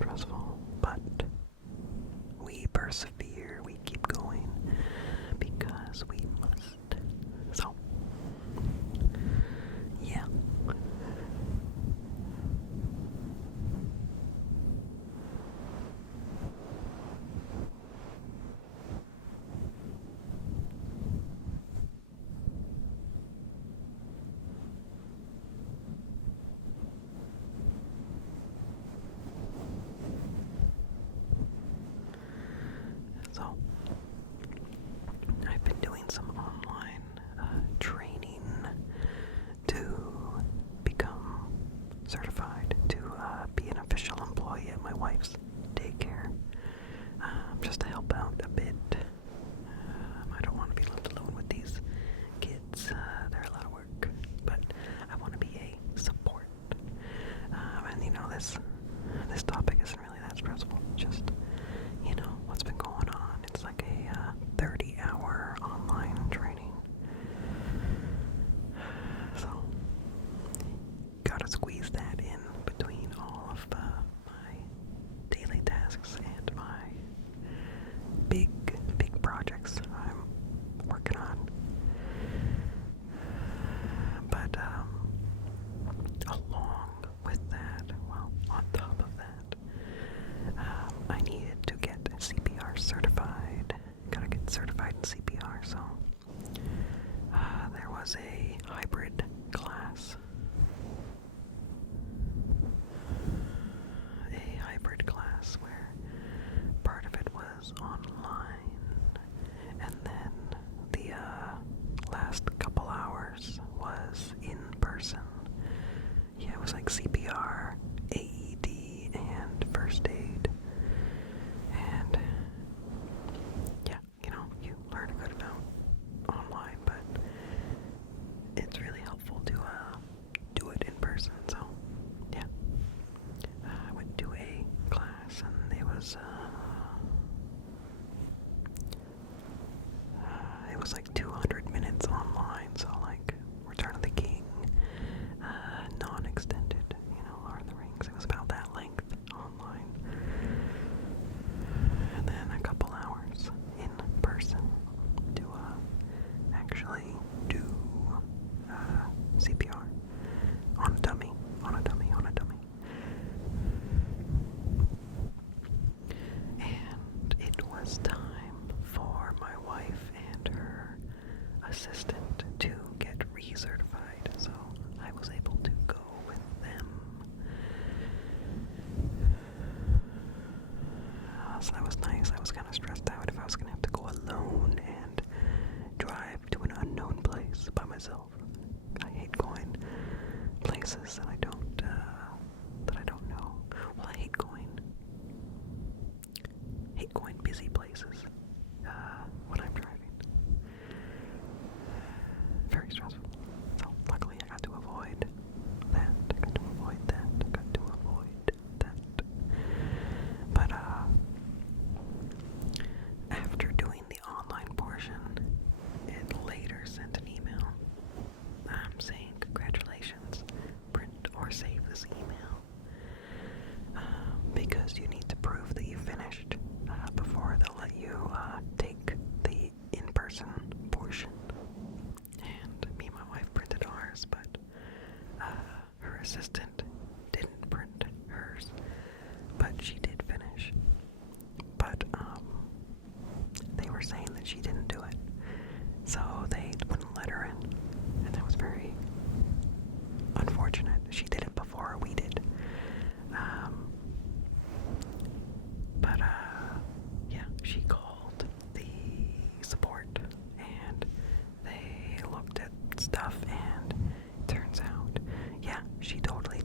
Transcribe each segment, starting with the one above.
stressful, but we persevere, we keep going, because we must. So, yeah. So, I've been doing some online training to become certified to be an official employee at my wife's daycare, just to help out a bit. I don't want to be left alone with these kids. They're a lot of work, but I want to be a support. And you know, this topic isn't really that stressful. Just, you know, what's been going on. It's like a 30-hour online training. So, gotta squeeze that in between all of my daily tasks and my big projects I'm working on. But, along with that, well, on top of that, I needed to get CPR certified. Gotta get certified in CPR, so there was a hybrid class. A hybrid class where part of it was online, and then the last couple hours was in person. Yeah, it was like CPR, AED, and first aid. And yeah, you know, you learn a good amount online, but it's really helpful to do it in person. So yeah, I went to a class, and it was like 200 minutes online. So like Return of the King, non-extended, you know, Lord of the Rings. It was about that length online, and then a couple hours in person to actually do CPR on a dummy. And it was time for my wife and her assistant to get recertified, so I was able to go with them. So that was nice. I was kind of stressed out if I was going to have to go alone and drive to an unknown place by myself. I hate going places that I don't know. Well, I hate going busy places when I'm driving. Very stressful. So luckily I got to avoid that. But after doing the online portion, it later sent an email saying congratulations, print or save this email, because you need to prove that you finished before they'll let you take the in-person portion. And me and my wife printed ours, but her assistant didn't print hers, but she did finish. But they were saying that she didn't do it, so they wouldn't let her in, and that was very unfortunate. She did it before we did. But yeah, she called the support, and they looked at stuff, and it turns out, yeah, she totally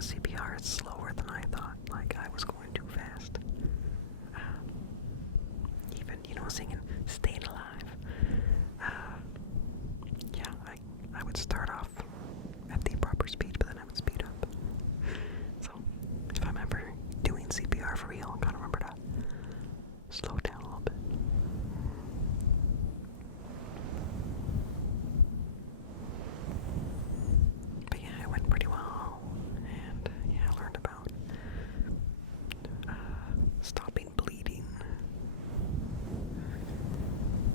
CPR is slower than I thought. Like, I was going too fast. Even, singing Staying Alive. Yeah, I would start off at the proper speed, but then I would speed up. So, if I'm ever doing CPR for real, I gotta remember to slow down a little bit. But yeah, it went pretty well, and yeah, I learned about stopping bleeding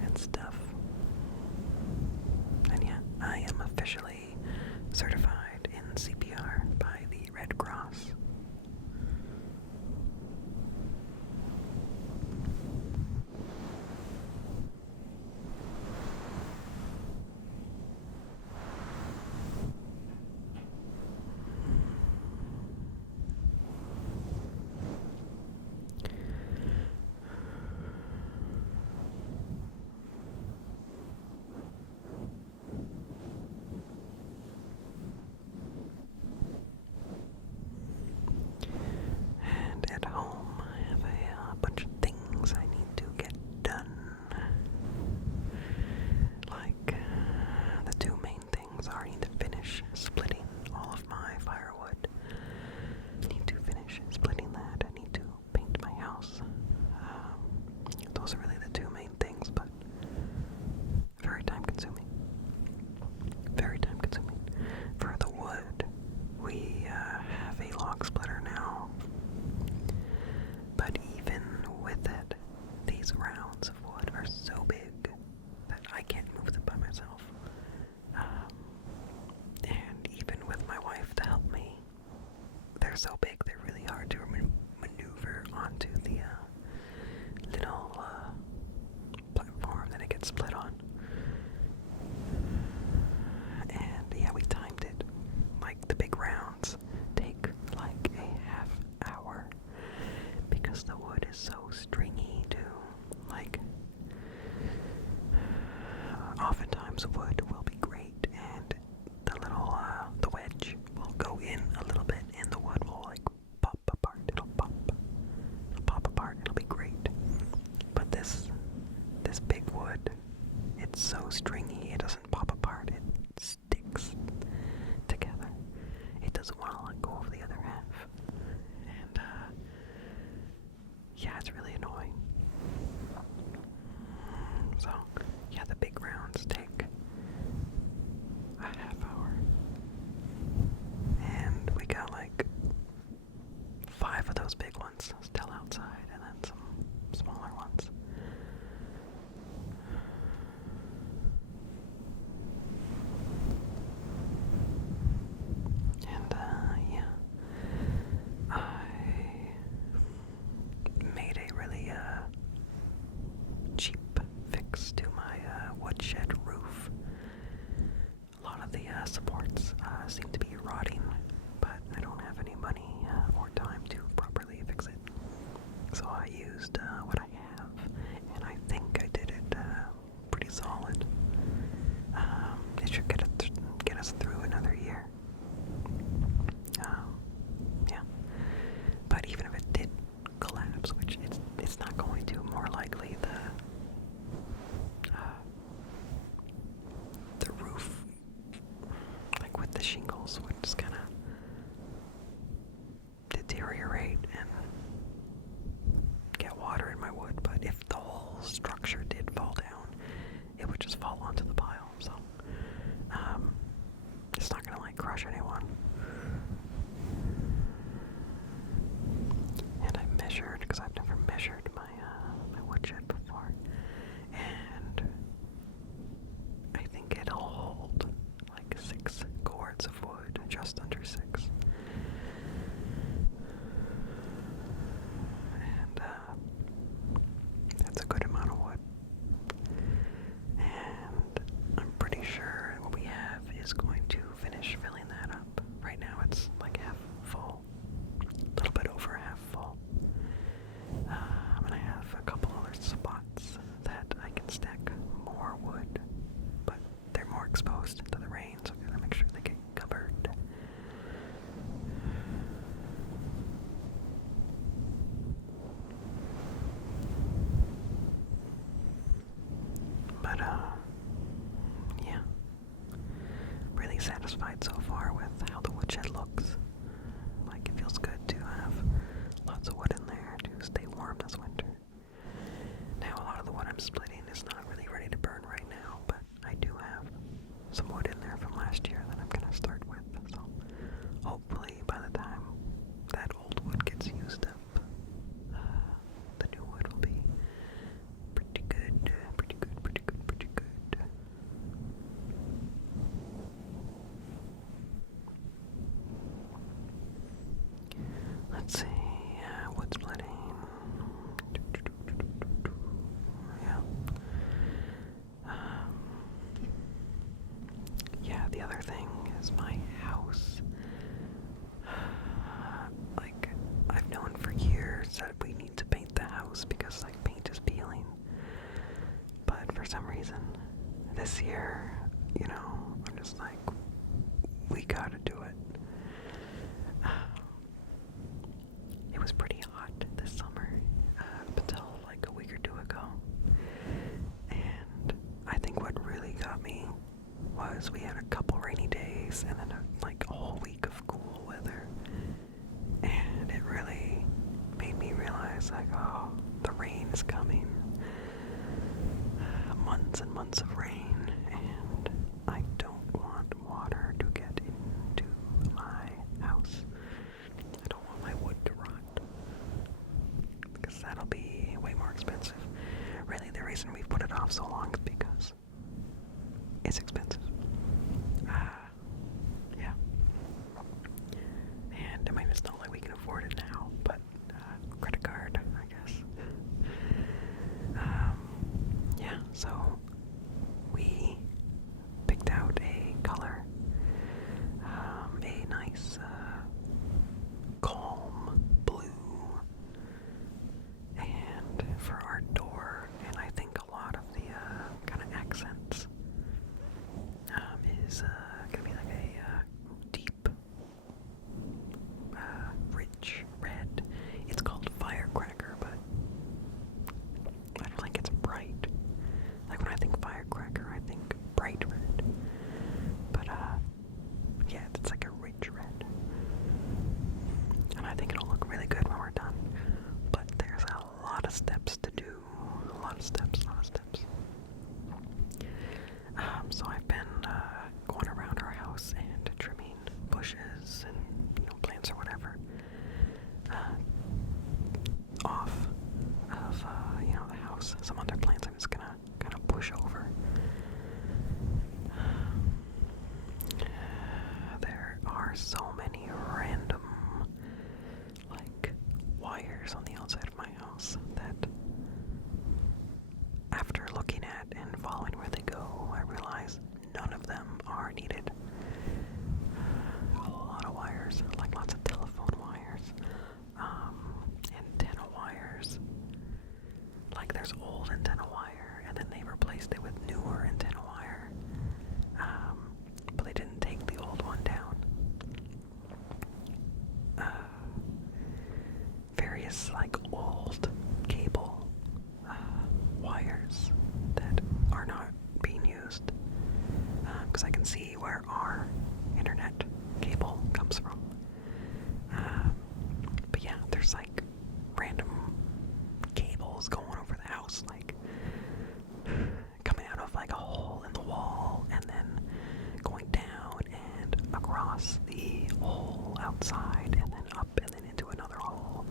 and stuff. And yeah, I am officially certified in CPR by the Red Cross. And at home, I have a bunch of things I need to get done. Like, the two main things are I need to finish splitting all of my firewood. I need to finish splitting that. I need to paint my house. Those are really the two main things, but very time consuming. Very time consuming. For the wood, we have a log splitter now. But even with it, these rounds of wood are so big that I can't move them by myself. And even with my wife to help me, they're so big, they're really hard to maneuver onto the little platform that it gets split on. And yeah, we timed it. Like, the big rounds take like a half hour because the wood is so stringy too. Like, oftentimes wood will be great and the little the wedge will go in a little bit and the wood will like pop apart. It'll pop apart. It'll be great. But this big wood, it's so stringy, it doesn't pop apart. It sticks together. It doesn't want to let go of the other half. And yeah, it's really annoying. So yeah, the big rounds take a half hour. And we got like 5 of those big ones still outside, and then some smaller ones. And yeah, I made a really cheap fix to my woodshed roof. A lot of the supports seem to be rotting, but I don't have any money or time to properly fix it. So I used what I have, and I think I did it pretty solid. It should get us through another year. Yeah. But even if it did collapse, which it's not going to, more likely the roof, like with the shingles, would just kind of deteriorate and get water in my wood. But if the whole structure did fall down, it would just fall onto the pile. So it's not gonna like crush anyone. And I measured, because I've never measured my woodshed before, and I think it'll hold like 6 cords of wood, just under 6. And that's a good amount of wood. And I'm pretty sure what we have is going to finish filling that up. Right now it's like half full, a little bit over half full. satisfied so far with how the woodshed looks. Like, it feels good to have lots of wood in there to stay warm this winter. Now, a lot of the wood I'm splitting is not really ready to burn right now, but I do have some wood in there from last year that I'm gonna start with, so hopefully by the time that old wood gets used up, the new wood will be pretty good, pretty good, pretty good, pretty good. Let's see, wood splitting. Yeah. Yeah, the other thing is my house. Like, I've known for years that we need to paint the house because, like, paint is peeling. But for some reason, this year, you know, I'm just like, we gotta do it. It was pretty hot this summer, up until like a week or two ago. And I think what really got me was we had a couple rainy days and then like a whole week of cool weather. And it really made me realize, like, oh, the rain is coming. Months and months of rain, and I don't want water to get into my house. I don't want my wood to rot, because that'll be way more expensive. Really, the reason we've put it off so long is because it's expensive. Yeah. And I mean, it's not like we can afford it now, but credit card, I guess. Yeah, so we picked out a color, a nice calm blue, and for our door, and I think a lot of the kind of accents is gonna be like a deep, rich red. It's called firecracker, but I don't think it's bright. Like, when I think firecracker, I think bright red. But, yeah, it's like a rich red. And I think it'll look really good when we're done. But there's a lot of steps to do. A lot of steps, so I've been, going around our house and trimming bushes and, you know, plants or whatever, off of, you know, the house. Some other plants I'm just gonna kind of push over. There are so many random, like, wires on the outside of my house that, after looking at and following where they go, I realize none of them are needed. A lot of wires, like lots of telephone wires, antenna wires. Like, there's old antenna wire, and then they replaced it with newer antenna wire. But they didn't take the old one down. Various, like, old cable wires that are not being used. Because I can see where our internet cable comes from. But yeah, there's like random cables going over the house, like coming out of like a hole in the wall and then going down and across the hole outside and then up and then into another hole.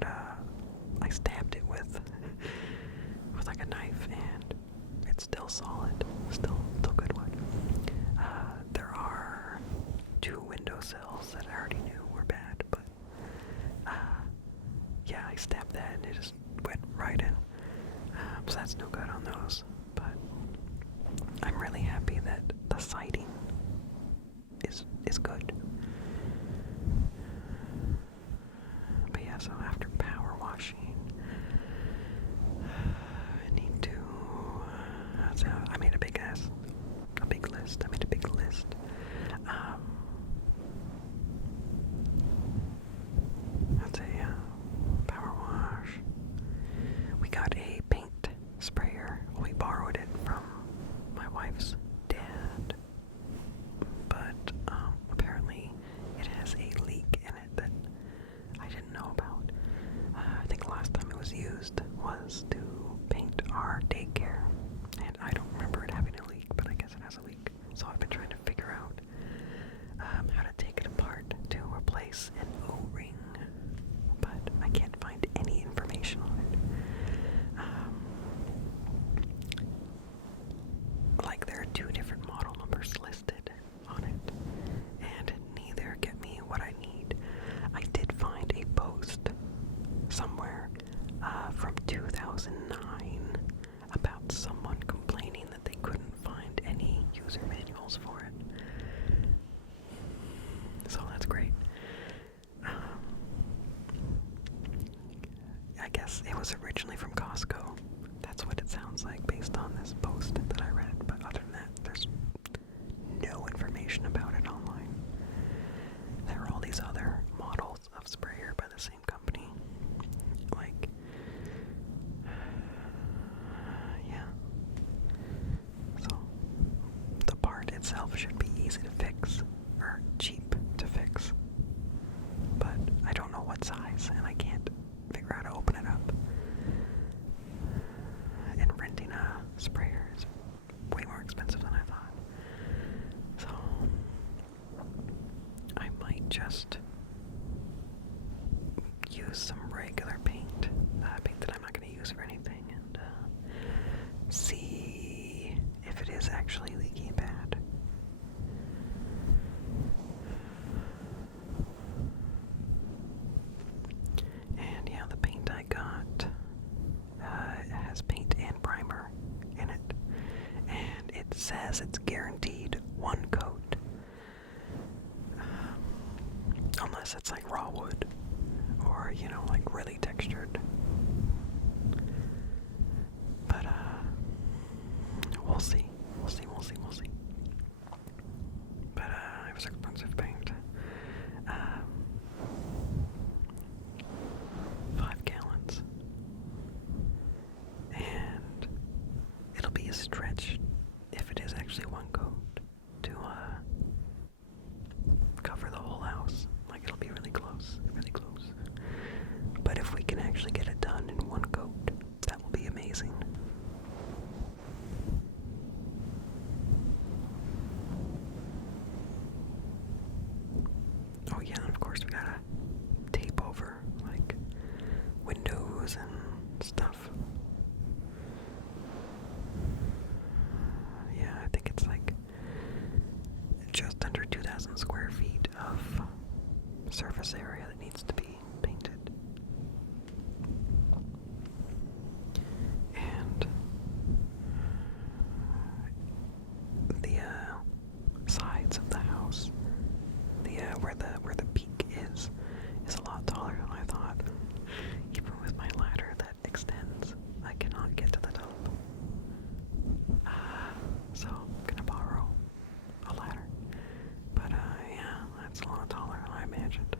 got I stabbed it with like a knife, and it's still solid, still good wood. There are 2 windowsills that I already knew were bad, but yeah, I stabbed that and it just went right in. So that's no good on those, but I'm really happy that the siding is good. But yeah, so after power washing, I need to, I made a big list. I made a big list. I'd say, power wash. We got a paint sprayer. We borrowed it from my wife's dad, but apparently it has a leak in it that I didn't know about. I think the last time it was used was to paint our daycare, and I don't remember it having a leak, but I guess it has a leak. So I've been trying to figure out how to take it apart to replace an O-ring, but I can't find any information on it. Like, there are 2 different model numbers listed on it, and neither get me what I need. I did find a post somewhere from 2009 about someone complaining that they couldn't find any user manuals for it. So that's great. I guess it was originally from Costco. That's what it sounds like based on this post that I read, but other than that, there's no information about it online. There are all these other models of sprayer by the same company. Like, yeah. So, the part itself should be easy to fix, or cheap to fix. But I don't know what size, and I can't figure out how to open it up. And renting a sprayer is way more expensive than I thought. So I might just use some regular paint, paint that I'm not going to use for anything, and see if it is actually leaking bad. And yeah, the paint I got has paint and primer in it, and it says it's guaranteed 1 coat, unless it's like raw wood or, you know, like really textured. But we'll see. But it was expensive paint. 5 gallons. And it'll be a stretch if it is actually 1 coat to cover the whole house. Like, it'll be really close. But if we can actually get it done in 1 coat, that will be amazing. Oh yeah, and of course we gotta tape over, like, windows and stuff. Yeah, I think it's like just under 2,000 square feet of surface area that needs to be painted. And the sides of the house, where the peak is a lot taller than I thought. Even with my ladder that extends, I cannot get to the top. So I'm gonna borrow a ladder. But yeah, that's a lot taller than I imagined.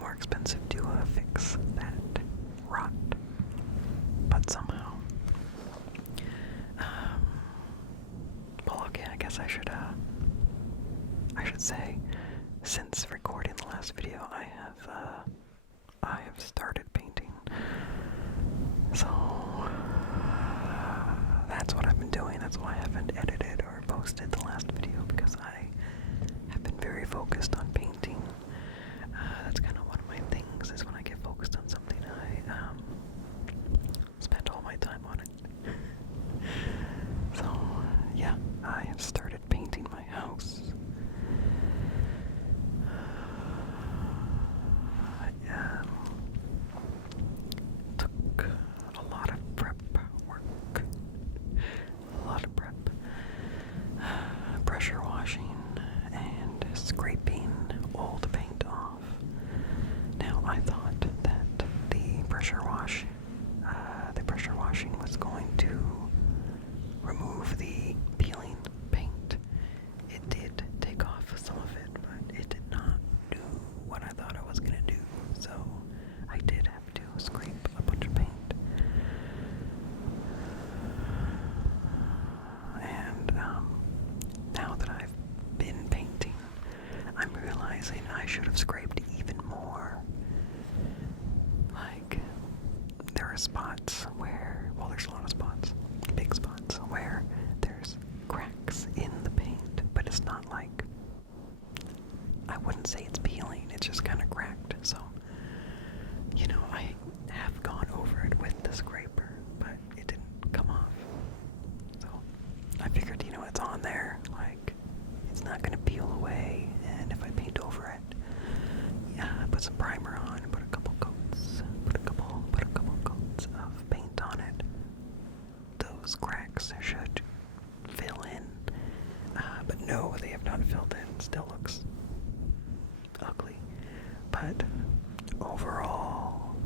more expensive to fix that rot. But somehow, well, okay, I guess I should say, since recording the last video, I have started painting. So that's what I've been doing. That's why I haven't edited or posted the last video, because I have been very focused on painting. That's kind of one of my things, is when I get focused on something, I spend all my time on it. So yeah, I have started painting my house. Took a lot of prep work, a lot of prep, pressure washing and scraping old paint off. Now I thought that the pressure washing was going to remove the peeling paint. It did take off some of it, but it did not do what I thought it was going to do. So I did have to scrape a bunch of paint. And now that I've been painting, I'm realizing I should have scraped even more. Like, there are spots where, well, there's a lot of spots, big spots, where there's cracks in the paint, but it's not like, I wouldn't say it's peeling, it's just kind of cracked. So, you know, I have gone over it with the scraper, but it didn't come off. So I figured, you know, it's on there, like, it's not going to peel away, and if I paint over it, yeah, put some primer on, put a couple coats, put a couple coats of paint on it, those cracks should fill in. But no, they have not filled in. It still looks ugly. But overall,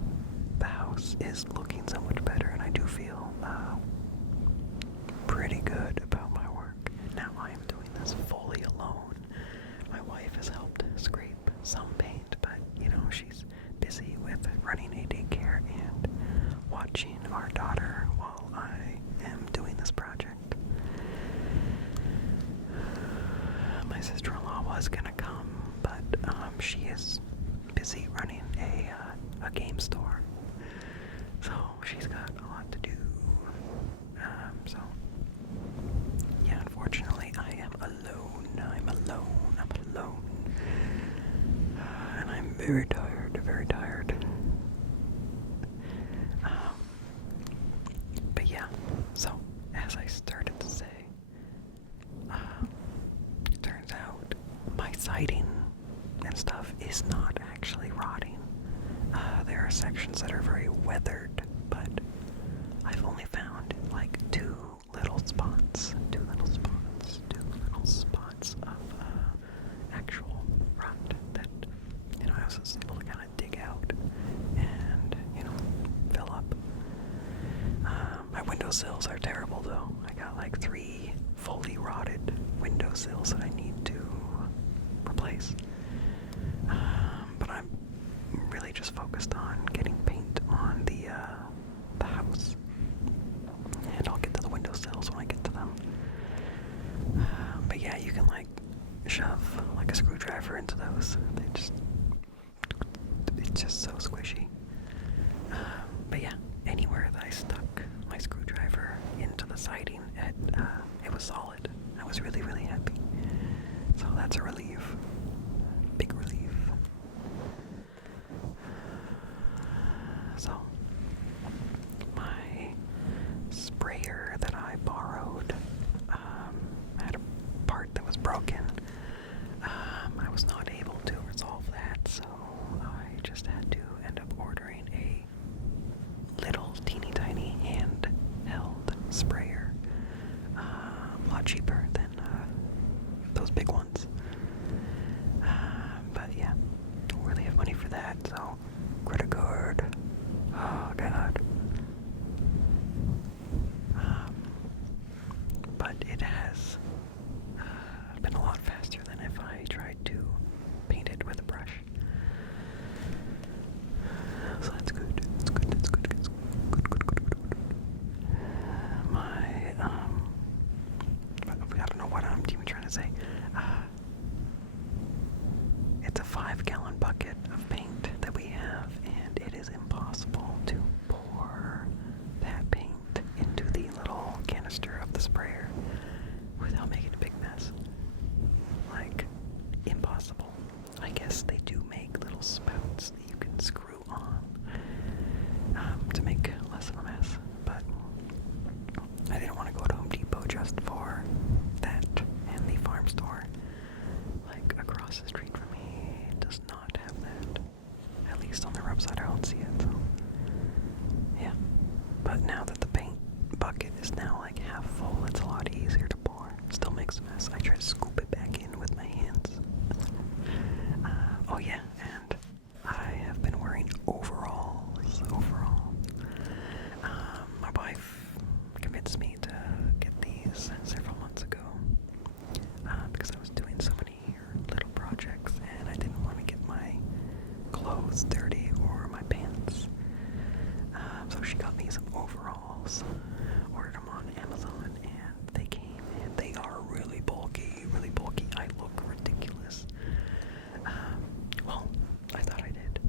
the house is looking so much better, and I do feel pretty good about my work. Now I am doing this fully alone. My wife has helped scrape some paint, but you know, she's busy with running a daycare and watching our daughter while I am doing this project. My sister-in-law was gonna come, but she is busy running a game store, so she's got a lot to do. So yeah, unfortunately, I am alone. I'm alone, and I'm very tired, very tired. But yeah, so as I started to say, turns out my siding and stuff is not actually rotting. There are sections that are very weathered, but I've only found like two little spots of actual rot that, you know, I was able to kind of dig out and, you know, fill up. My windowsills are terrible though. I got like 3 fully rotted windowsills that I need to replace. But I'm really just focused on getting paint on the house. And I'll get to the windowsills when I get to them. But yeah, you can like shove like a screwdriver into those. It's just so squishy. But yeah, anywhere that I stuck my screwdriver into the siding, it was solid. I was really, really happy. So that's a relief. Big relief. So, my sprayer that I borrowed had a part that was broken. I was not able to resolve that, so I just had to end up ordering a little teeny tiny handheld sprayer. A lot cheaper than those big ones. But yeah, don't really have money for that, so credit card. Oh god. But it has been a lot faster than if I tried to paint it with a brush. say? It's a 5-gallon bucket of paint that we have, and it is impossible to pour that paint into the little canister of the sprayer without making a big mess. Like, impossible. I guess they do make little spouts that you can screw on to make less of a mess, but I didn't want to go to Home Depot just for that, and the farm store, like across the street from me, does not have that. At least on the website I don't see it, so yeah. But now that the paint bucket is now like half full, it's a lot easier to pour. Still makes a mess. I try to scoop it back in with my hands. Oh yeah, and I have been wearing overalls. My wife convinced me to get these several months ago because I was doing so many little projects and I didn't want to get my clothes dirty or my pants. So she got me some overalls, ordered them on Amazon, and they came, and they are really bulky, really bulky. I look ridiculous. Well, I thought I did.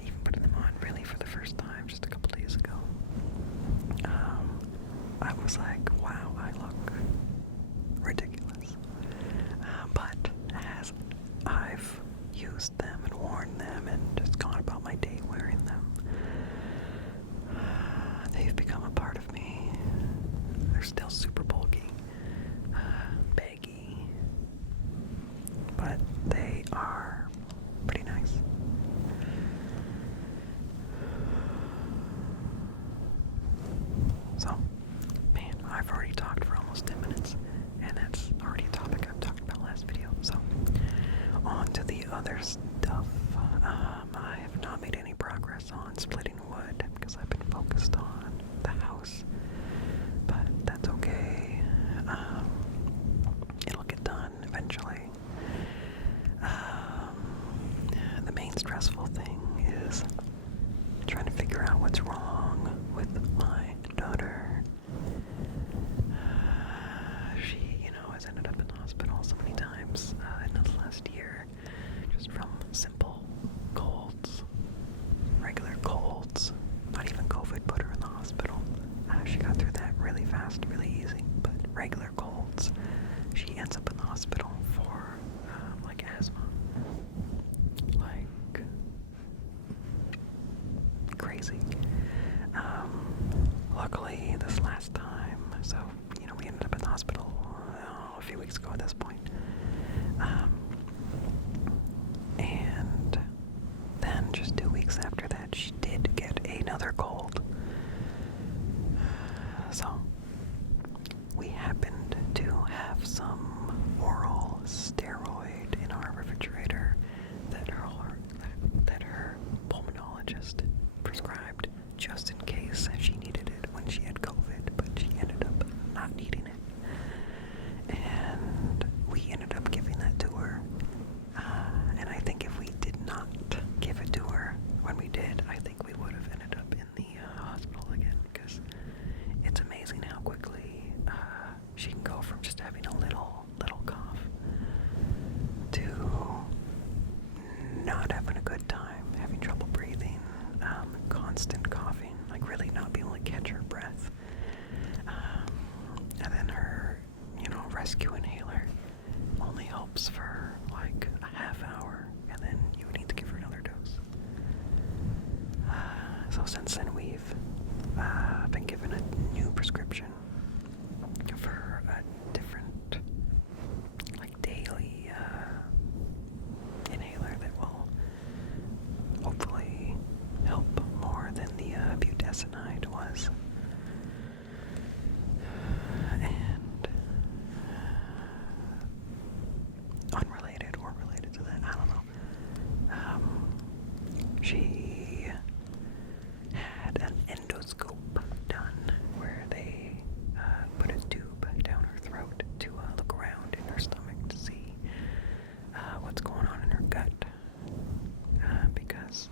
Even putting them on really for the first time just a couple days ago. I was like, wow, I look ridiculous. But as I've used them and worn them and just gone about my day wearing them, they've become a part of me. They're still super bulky, baggy, but they are pretty nice. So, man, I've already talked for almost 10 minutes, and that's already a topic I've talked about last video. So, on to the other stuff. I have not made any progress on splitting wood because I've been focused on the house, but that's okay. It'll get done eventually. The main stressful thing is trying to figure out what's wrong with my daughter. She, has ended up in the hospital so many times in the last year, just from simple colds, regular colds, not even COVID put her in the hospital. She got through that really fast, really easy, but regular colds, she ends up in the hospital for like asthma. Like crazy. Luckily this last time, so we ended up in the hospital a few weeks ago at this point. And then just 2 weeks after that, she did get another cold. So we happened to have some oral steroid in our refrigerator that her pulmonologist prescribed just in case she needed it when she had COVID, but she ended up not needing it. And we ended up giving that to her. And I think if we did not give it to her when we did, I think we would have ended up in the hospital again, because it's amazing how quickly she can go from just having a little cough to not having a good time, having trouble breathing, constant coughing, like really not being able to catch her breath. And then her, rescue inhaler only helps for like a half hour, and then you would need to give her another dose. So since then we've been given a new prescription for a different, like daily inhaler that will hopefully help more than the budesonide was. And unrelated or related to that, I don't know. She had an endoscope done where they put a tube down her throat to look around in her stomach to see what's going on in her gut. Because,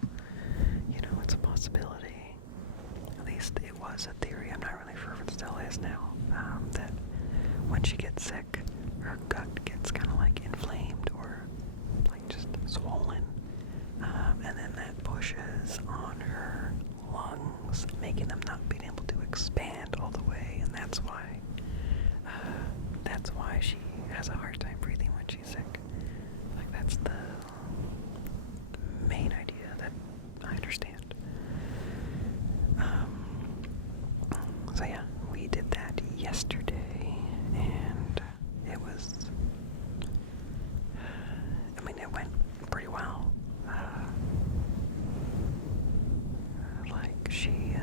it's a possibility. At least it was a theory. I'm not really sure if it still is now. That when she gets sick, her gut gets kind of like inflamed or like just swollen. And then that pushes on her lungs, making them not being able to expand all the way, and that's why she has a hard time breathing when she's sick. Like, that's the main idea that I understand. So yeah, we did that yesterday, and it was, I mean, it went pretty well. Like, she,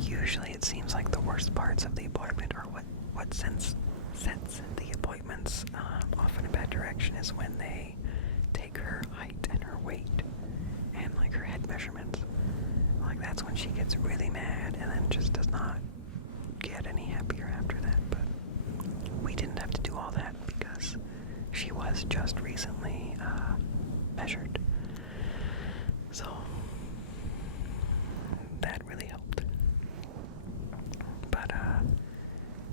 usually it seems like the worst parts of the appointment, or what sets the appointments off in a bad direction, is when they take her height and her weight and like her head measurements. Like, that's when she gets really mad and then just does not get any happier after that. But we didn't have to do all that because she was just recently measured. So that really helped. But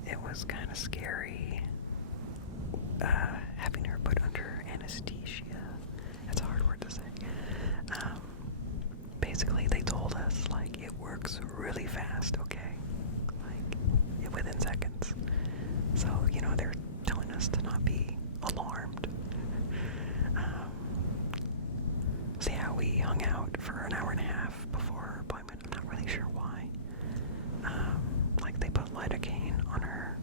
it was kind of scary having her put under anesthesia. That's a hard word to say. Basically, they told us, like, it works really fast, okay? Like, within seconds. So, you know, they're telling us to not be alarmed. So yeah, we hung out for an hour and a half before her appointment. I'm not really sure why. Like, they put lidocaine on her,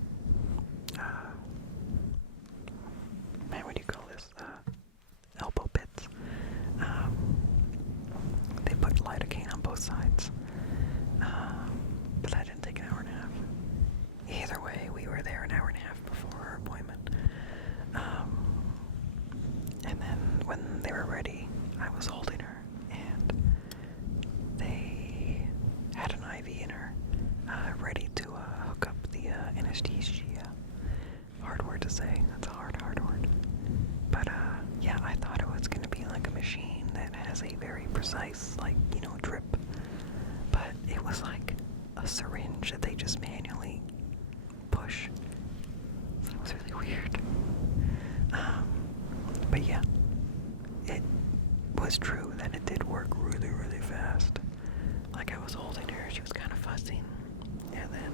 man, what do you call this? Elbow pits. They put lidocaine on both sides. But that didn't take an hour and a half. Either way, we were there an hour and a half before her appointment. And then when they were ready, I was holding her, and they had an IV in her, ready to hook up the anesthesia. Hard word to say. That's a hard word. But yeah, I thought it was going to be like a machine that has a very precise, like, you know, drip. But it was like a syringe that they just manually push. So it was really weird. But yeah, it was true that it did work really, really fast. Like, I was holding her, she was kind of fussing, and then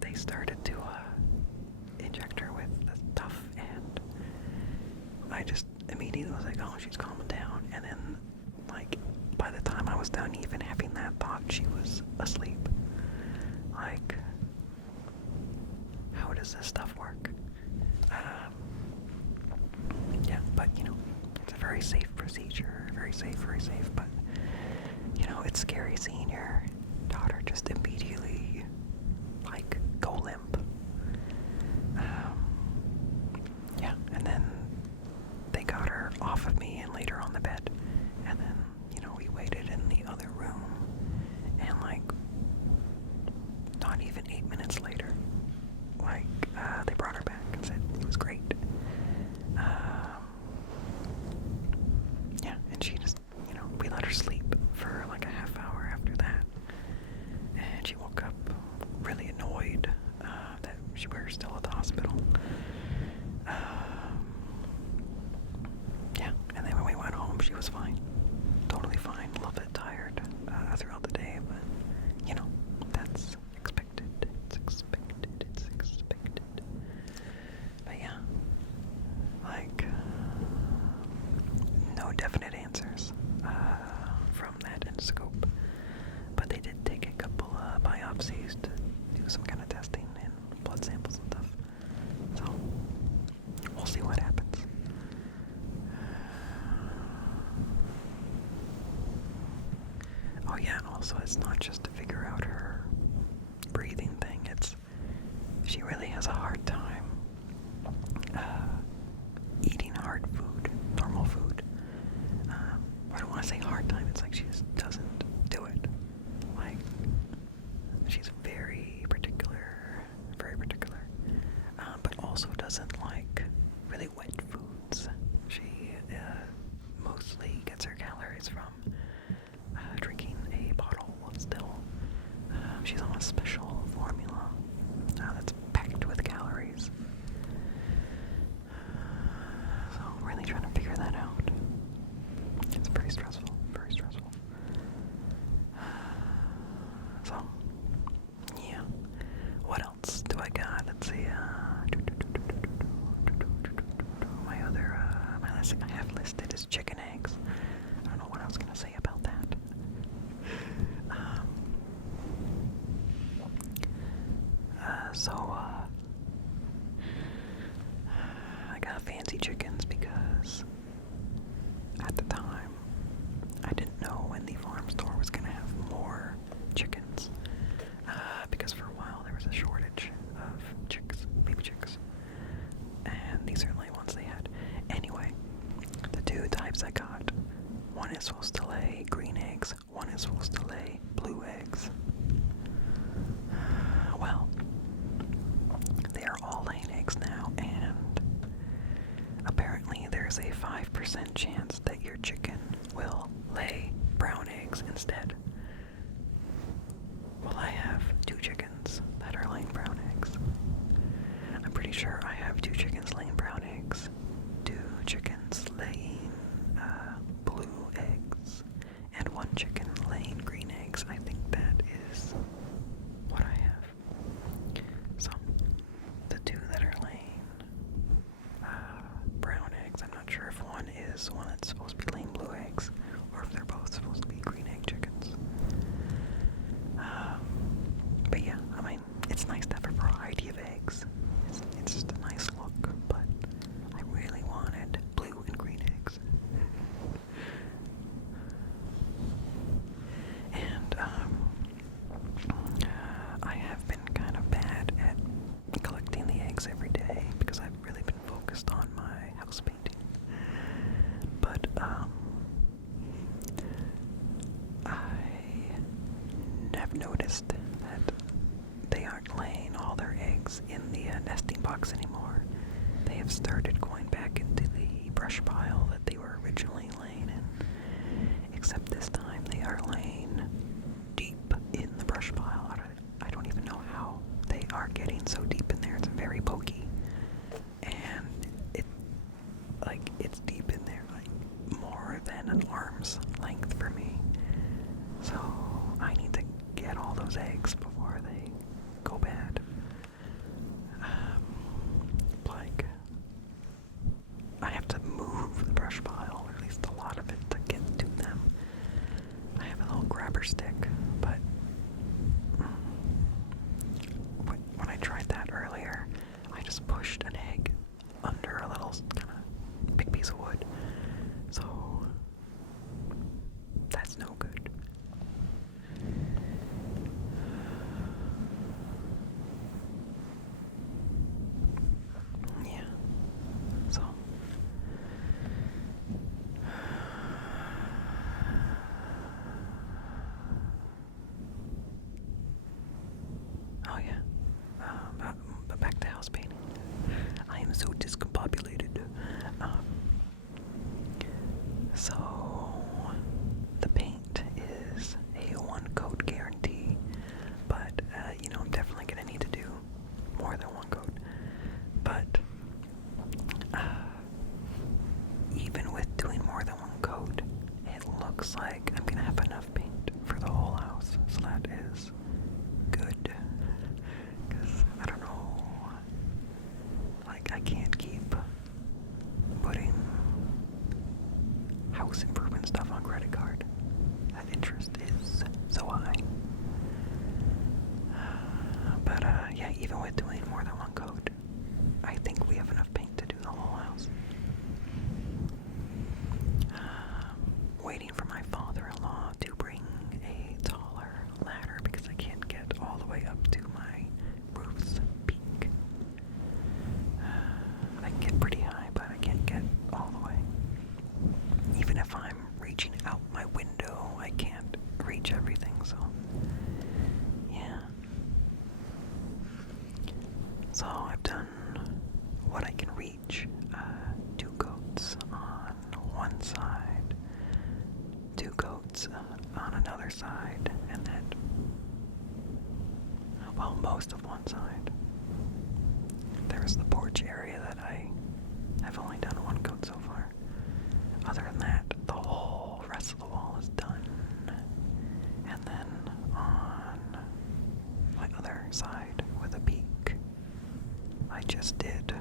they started to inject her with the stuff, and I just immediately was like, oh, she's calming down. And then, like, by the time I was done even having that thought, she was asleep. Like, how does this stuff work? Yeah, but, you know, it's a very safe procedure, very safe, but, you know, it's scary seeing your daughter just immediately, like, go limp. Yeah, and then they got her off of me and laid her on the bed, and then, you know, we waited in the other room, and, like, not even 8 minutes later, like, they brought her back and said it was great. Yeah, and she just, you know, we let her sleep for like a half hour after that, and she woke up really annoyed that we were still at the hospital. Yeah, and then when we went home, she was fine, totally fine, a little bit tired throughout the day, but, you know, that's expected. It's expected. I got fancy chickens because at the time I didn't know when the farm store was gonna have more chickens. Because for a while there was a shortage of chicks, baby chicks. And these are the only ones they had. Anyway, the two types I got, one is supposed to lay green eggs, one is supposed to lay blue eggs. Well, they are all laying eggs now, and apparently there's a 5% chance that your chicken will lay brown eggs instead. Well, I have two chickens that are laying brown eggs. I'm pretty sure I have two chickens laying brown eggs, two chickens laying blue eggs, and one chicken laying green eggs. I think that is what I have. So, the two that are laying brown eggs, I'm not sure if one is one that's supposed to be laying blue eggs, or if they're both supposed to be green egg chickens. But yeah, I mean, it's nice to have a variety of eggs. It's just a nice look, but I really wanted blue and green eggs. And I have been kind of bad at collecting the eggs every day because I've really been focused on my house painting. But I have noticed that they aren't laying all their eggs in the nesting box anymore. They have started going back into the brush pile that they were originally laying in. Except this time they are laying deep in the brush pile. I don't even know how they are getting so deep in there. It's very pokey. And it's deep in there, like more than an arm's length for me. So I need to get all those eggs before they go bad. Like, I have to move the brush pile, or at least a lot of it, to get to them. I have a little grabber stick, but when I tried that earlier, I just pushed an egg under a little kind of big piece of wood. So that's no good. Yeah. So oh yeah. But back to house painting. I am so discombobulated. So the paint is a one coat guarantee, but I'm definitely gonna need to do more than one coat. But even with doing more than one coat, it looks like I'm gonna have enough paint for the whole house, so that is good. Because I don't know, like, I can't keep putting house improvement stuff on credit card. That interest is so high. But yeah, even with doing more than one coat, I think we have enough paint to do the whole house. Waiting for my father-in-law to bring a taller ladder because I can't get all the way up to my roof's peak. I can get pretty high, but I can't get all the way. Even if I'm reaching out my window, I can't reach everything, so yeah. So I've done what I can reach. 2 coats on one side, 2 coats on another side, and then, well, most of one side. There's the porch area that I have only done 1 coat so far. Other than that, the whole rest of the wall is done. And then on my other side with a peak, I just did